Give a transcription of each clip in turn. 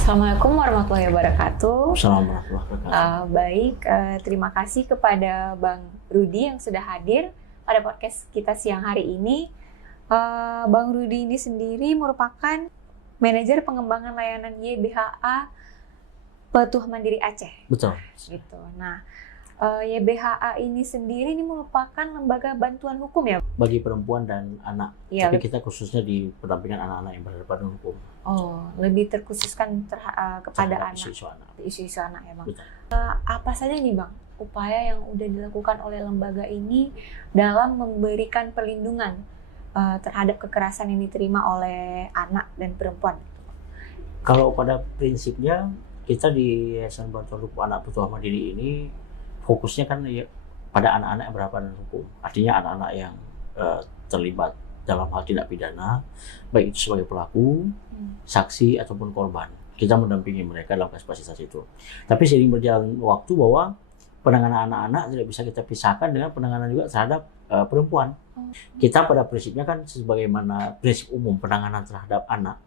Assalamualaikum warahmatullahi wabarakatuh. Assalamualaikum warahmatullahi wabarakatuh. Baik, terima kasih kepada Bang Rudi yang sudah hadir pada podcast kita siang hari ini. Bang Rudi ini sendiri merupakan manajer pengembangan layanan YBHA Petuah Mandiri Aceh. Betul. Gitu. Nah, YBHA ini sendiri ini merupakan lembaga bantuan hukum ya? Bagi perempuan dan anak. Ya, Tapi kita khususnya di pendampingan anak-anak yang berhadapan dengan hukum. Oh, lebih terkhususkan kepada anak. Isu-isu anak ya, Bang. Betul. Apa saja nih, Bang, upaya yang udah dilakukan oleh lembaga ini dalam memberikan perlindungan terhadap kekerasan yang diterima oleh anak dan perempuan? Kalau pada prinsipnya kita di Yayasan Bantuan Hukum Anak Petuah Mandiri ini fokusnya kan ya pada anak-anak yang berhadapan dengan hukum. Artinya anak-anak yang terlibat dalam hal tindak pidana, baik itu sebagai pelaku, saksi ataupun korban. Kita mendampingi mereka dalam kapasitas itu. Tapi seiring berjalan waktu bahwa penanganan anak-anak tidak bisa kita pisahkan dengan penanganan juga terhadap perempuan. Kita pada prinsipnya kan sebagaimana prinsip umum penanganan terhadap anak,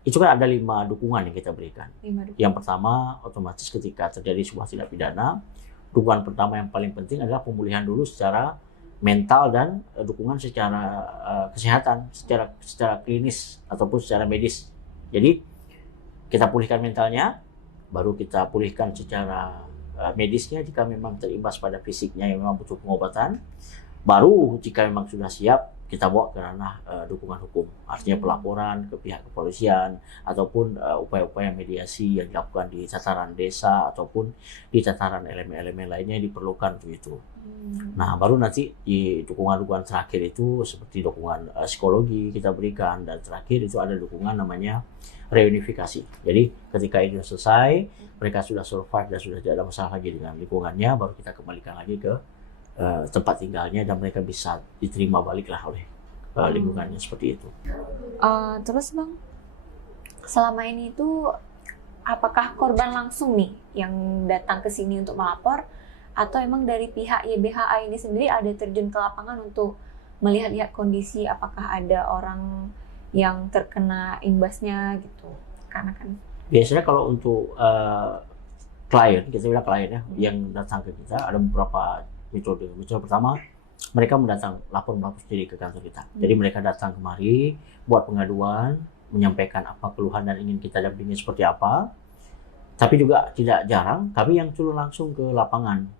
itu kan ada 5 dukungan yang kita berikan. Yang pertama, otomatis ketika terjadi sebuah tindak pidana, dukungan pertama yang paling penting adalah pemulihan dulu secara mental dan dukungan secara kesehatan, secara klinis ataupun secara medis. Jadi kita pulihkan mentalnya, baru kita pulihkan secara medisnya jika memang terimbas pada fisiknya yang memang butuh pengobatan. Baru jika memang sudah siap, kita bawa ke ranah dukungan hukum, artinya pelaporan ke pihak kepolisian ataupun upaya-upaya mediasi yang dilakukan di tataran desa ataupun di tataran elemen-elemen lainnya yang diperlukan untuk itu. Nah, baru nanti di dukungan-dukungan terakhir itu seperti dukungan psikologi kita berikan, dan terakhir itu ada dukungan namanya reunifikasi. Jadi ketika itu selesai, mereka sudah survive dan sudah tidak ada masalah lagi dengan lingkungannya, baru kita kembalikan lagi ke tempat tinggalnya dan mereka bisa diterima baliklah oleh lingkungannya seperti itu. Terus, Bang, selama ini itu apakah korban langsung nih yang datang ke sini untuk melapor, atau emang dari pihak YBHA ini sendiri ada terjun ke lapangan untuk melihat-lihat kondisi apakah ada orang yang terkena imbasnya gitu? Karena kan biasanya kalau untuk klien, kita bilang klien ya, yang datang ke kita ada beberapa metode. Metode pertama, mereka lapor sendiri ke kantor kita. Jadi mereka datang kemari, buat pengaduan, menyampaikan apa keluhan dan ingin kita dampingi seperti apa. Tapi juga tidak jarang, kami yang turun langsung ke lapangan.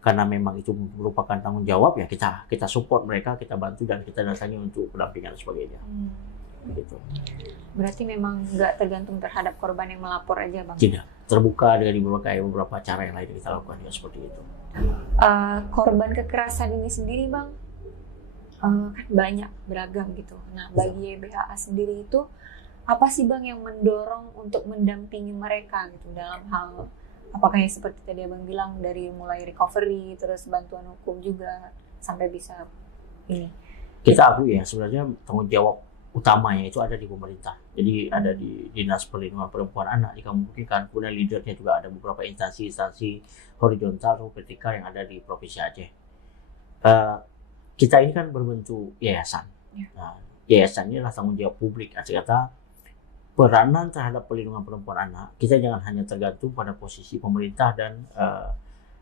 Karena memang itu merupakan tanggung jawab, ya kita support mereka, kita bantu dan kita datangi untuk pendampingan dan sebagainya. Begitu. Berarti memang nggak tergantung terhadap korban yang melapor aja, Bang? Tidak, terbuka dengan beberapa cara yang lain yang kita lakukan juga seperti itu. Korban kekerasan ini sendiri, Bang, kan banyak, beragam gitu. Nah, bagi YBHA sendiri itu apa sih, Bang, yang mendorong untuk mendampingi mereka gitu dalam hal apakah yang seperti tadi Abang bilang dari mulai recovery, terus bantuan hukum juga sampai bisa ini? Kita akui ya, sebenarnya tanggung jawab utamanya itu ada di pemerintah. Jadi ada di Dinas Perlindungan Perempuan Anak jika memungkinkan, kemudian leadernya juga ada beberapa instansi horizontal atau vertikal yang ada di Provinsi Aceh. Kita ini kan berbentuk yayasan. Nah, yayasan ini adalah tanggung jawab publik. Artinya kata peranan terhadap perlindungan perempuan anak, kita jangan hanya tergantung pada posisi pemerintah dan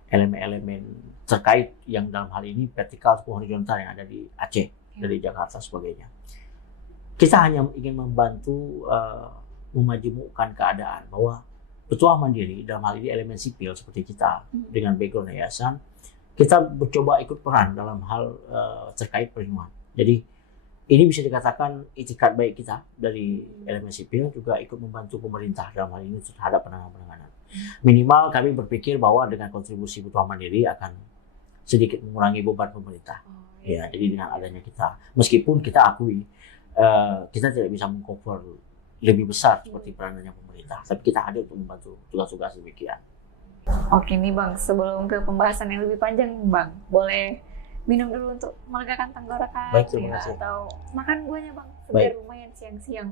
elemen-elemen terkait yang dalam hal ini vertikal atau horizontal yang ada di Aceh, dari Jakarta sebagainya. Kita hanya ingin membantu memajemukkan keadaan bahwa Petuah Mandiri dalam hal ini elemen sipil seperti kita dengan background yayasan, kita mencoba ikut peran dalam hal terkait perlindungan. Jadi ini bisa dikatakan itikat baik kita dari elemen sipil juga ikut membantu pemerintah dalam hal ini terhadap penanganan. Minimal kami berpikir bahwa dengan kontribusi Petuah Mandiri akan sedikit mengurangi beban pemerintah. Ya, jadi dengan adanya kita, meskipun kita akui kita tidak bisa mengcover lebih besar seperti peranannya pemerintah, tapi kita hadir untuk membantu tugas-tugas demikian. Oke nih, Bang, sebelum ke pembahasan yang lebih panjang, Bang, boleh minum dulu untuk melegakan tenggorokan? Baik, terima kasih. Atau makan buahnya, Bang, segar lumayan siang-siang.